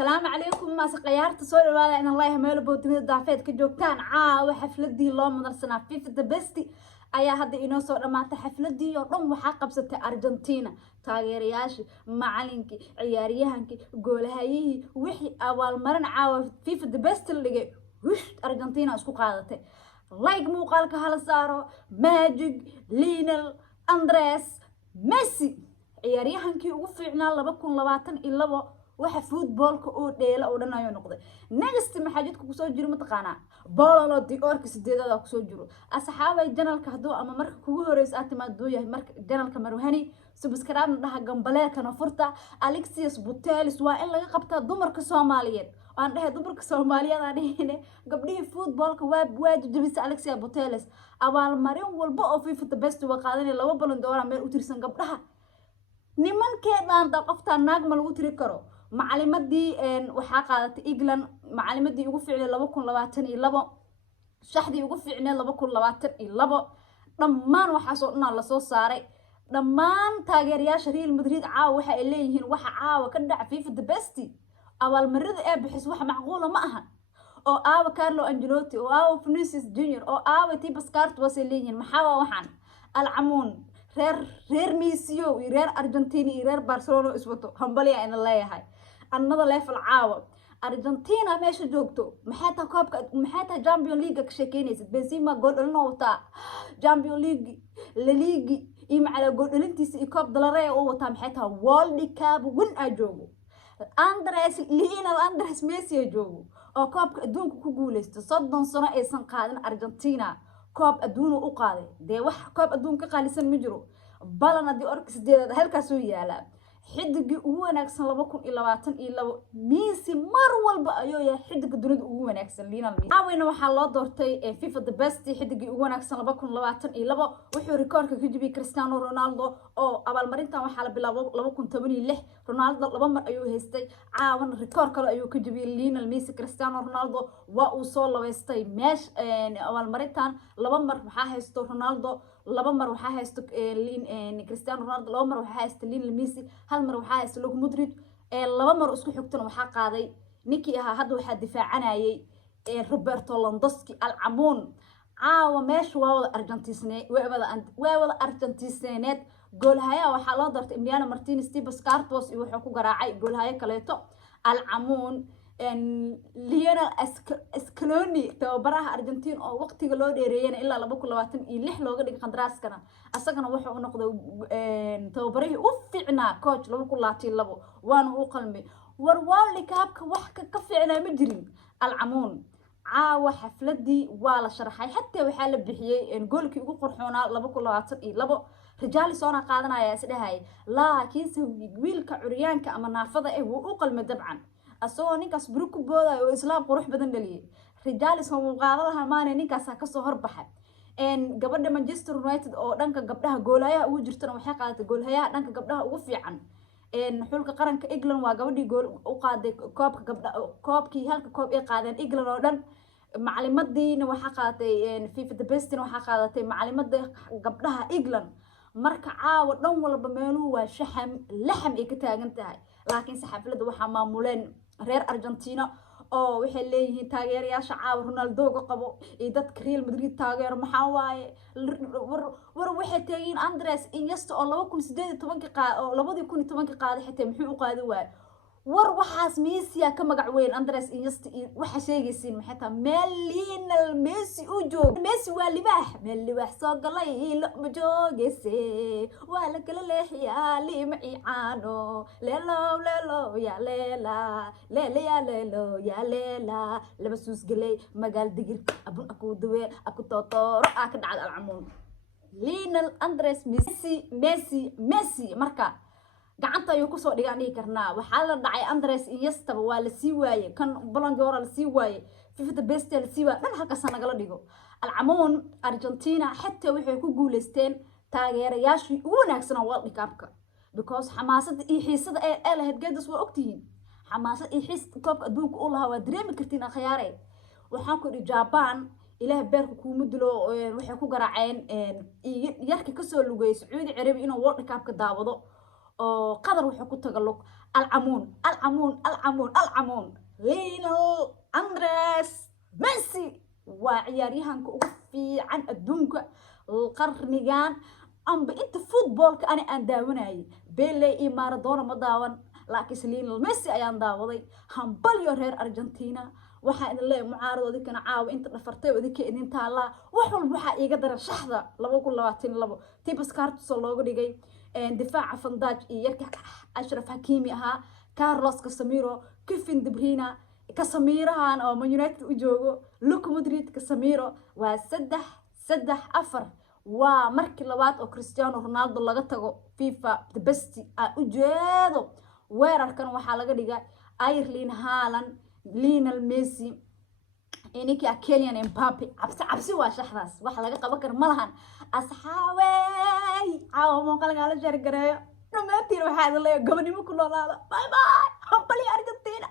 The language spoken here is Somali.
السلام عليكم ما سقيارت صور ولا إن الله يهمل بودني الضعفات كجوكتان وحفلتي لو مدرسنا في ذا بيستي أيا هذا إنه صور ما تحفلتي يوم وحقب ست أرجنتينا تاغيرياش معلنكي عياريهانكي قولهاي وحي أول مرن في ذا بيست اللي وش أرجنتينا اسكو قادته لايك موقالك هالسارو ماجيك لينل أندريس ميسي عياريهانكي وفعنا لبكون لباتن إلا waxa footballka oo dheela oo dhan ayo noqday next maxaajidku ku soo jiro mataqaana boololo diorka sideedada ku soo jiro asxaabay janalka haduu ama marka kugu horeys aad timaado yahay marka janalka marwahani subscribe dhaha gambaleelkana furta Alexius Butelis waa in laga qabtaa dumarka Soomaaliyeed aan dhahay dumarka Soomaaliyeed aan dhahine gabdhihii footballka waa waajibisa Alexius Butelis abaal marin walba oo FIFA the best waa qaadanay 2 balon doora meel u tirsan gabdhaha nimankeedaan qofta naag ma lagu tiri karo معلمتي waxaa qaadatay England macalimadii ugu fiicnay 2022 shaxdii ugu fiicnay 2022 dhammaan waxa soo dhanaa la soo saaray dhammaan taageerayaasha Real Madrid caawa waxa ay leeyihiin waxa caawa ka dhac FIFA the best awal marada ee bixis wax macquul ma aha oo aawa Carlo Ancelotti oo aawa Vinicius Junior oo aawa Thibaut Courtois ay leeyihiin maxaa waxaan alcamuun reer Messi iyo reer Argentina iyo reer Barcelona iswato hambaliya in leeyahay another level caawa Argentina meesha joogto maxay taa koobka maxay taa Champions League ka sheekeynaysid Benzema gool dhalin wata Champions League La Liga iyo macala gool dhalintiisa iyo koob dalare oo wata maxay taa World Cup win a joogo Lionel Andres Messi joogo oo koobka adduunka ku guuleysto 30 sano aysan qaadin Argentina koob adduun u qaaday de wax koob adduunka qaalisan ma jiro balana di orka sideedada halkaas uu yaala xidigii ugu wanaagsan 2022 Messi mar walba ayuu yahay xidiga dunida ugu wanaagsan Lionel Messi awayna waxa loo doortay FIFA the best xidigii ugu wanaagsan 2022 wuxuu rikoorka ka jabiyay Cristiano Ronaldo oo abaalmarintan waxa la bilaabo 2016 Ronaldo 2 mar ayuu haystay caawan rikoor kale ayuu ka jabiyay Lionel Messi Cristiano Ronaldo waa uu soo laweystay meesh abaalmarintan 2 mar waxa haysto Ronaldo 2 mar waxa haysto Cristiano Ronaldo 2 mar waxa haysto Lionel Messi hal mar waxa haysto Luka Modric 2 mar isku xigtan waxa qaaday ninkii ahaa hadda waxa difaacanayay Roberto Lewandowski alcamuun caawa meesha waa wada Argentineed goolhaya waxa loo doortay Emiliano Martinez Thibaut Courtois iyo wuxuu ku garaacay goolhaya kaleeto alcamuun Lionel Scaloni tababaraha Argentina oo waqtiga loo dheereeyay ilaa 2026 looga dhigay qandaraaskana asagana wuxuu u noqday tababarihii u fiicnaa coach 2022 waana uu qalmay World Cup wax ka fiicnaa ma jirin alcamuun caawa xafladii waa la sharaxay xataa waxa la bixiyay goolkii ugu qurxoonaa 2022 rijaal soona qaadanaya isdhahay laakiin wiilka curyaanka ama naafada ee uu u qalmay dabcan asoo ninkaas buruku booday oo islaam qurux badan dhaliyay rijaal soo qaadalaha maana ninkaas ka soo horbaxay gabadha Manchester United oo dhanka gabdhaha goolayaha ugu jirtana waxay qaadatay goolayaha dhanka gabdhaha ugu fiican xulka qaranka England waa gabadhii gool u qaaday koobka gabdhaha koobkii halka koob ay qaadeen England oo dhan macalimaddiina waxa qaadatay FIFA the best waxa qaadatay macalimadda gabdhaha England marka caawa dhan walba meeluhu waa shaxam laxam ay ka taagan tahay laakiin saxaafadda waxa maamuleen reer Argentina oo waxay leeyihiin taageerayaasha caawa Ronaldo qabo ee dadka Real Madrid taageero maxaa waaye war waxay taageen Andres Iniesta oo 2018 qaaday xitaa muxuu u qaadi waay war waxaas Messi ka magac weyn Andres Iniesta waxa sheegaysiin maxay taa Lionel Messi u joog Messi waa libaax soo galay ma joogayse waa la kala leexiyaa limaciano leelo ya leela laba suus galay magaal digir abun aku dawe aku tootoro ka dhacay alcamuun Lionel Andres Messi marka gacanta ayuu ku soo dhigaan karnaa waxa la dhacay Andres Iniesta waa la sii waayay kan Ballon d'Or la sii waayay FIFA the best la sii waayay dhan halkaas naga la dhigo alcamuun Argentina xataa waxay ku guuleysteen taageerayaashii ugu wanaagsan World Cup-ka because xamaasada iyo xiisada ee la hadgeedas waa ogtihiin xamaasada iyo xiisada koobka adduunka u lahaa waa dareemi kartiin akhiyaare waxaan ku dhig Japan ilaah beerku kuuma dilo waxay ku garaaceen yarka ka soo lugay Sacuudi Carabi inuu World Cup ka daawado oo qadar wuxuu ku tagalog العمون العمون العمون العمون ليونيل أندريس ميسي وعياريهان كوفي عن الدنيا القرنيان أم بإنت فوتبول كأنا أنداوناي بيلي مارادونا مداون لكن ليونيل ميسي أيان داوضي همبليو رير أرجنتينا waxaa idin leeyahay mucaarado dinkana caawa inta dhafartay idinka idin taala wax walba waxa iga daran shaxda 2022 tibas kaartus looga dhigay difaaca Fandaj iyo yarka Ashraf Hakimi ahaa Carlos Casemiro Kevin De Bruyne Casemirahan oo Man United u joogo Luka Modric Casemiro waa 3-4 waa markii labaad oo Cristiano Ronaldo laga tago FIFA the best u jeedo weerarkan waxa laga dhigay Erling Haaland Lionel Messi إنك أكلين إمبابي عبسي واشحراس واحد لقى قبكر ملهن أصحابي عاو ما قال على جرجرة نمتي روح هذا اللي قبني مكلو لا باي باي هم بلي أرجنتينا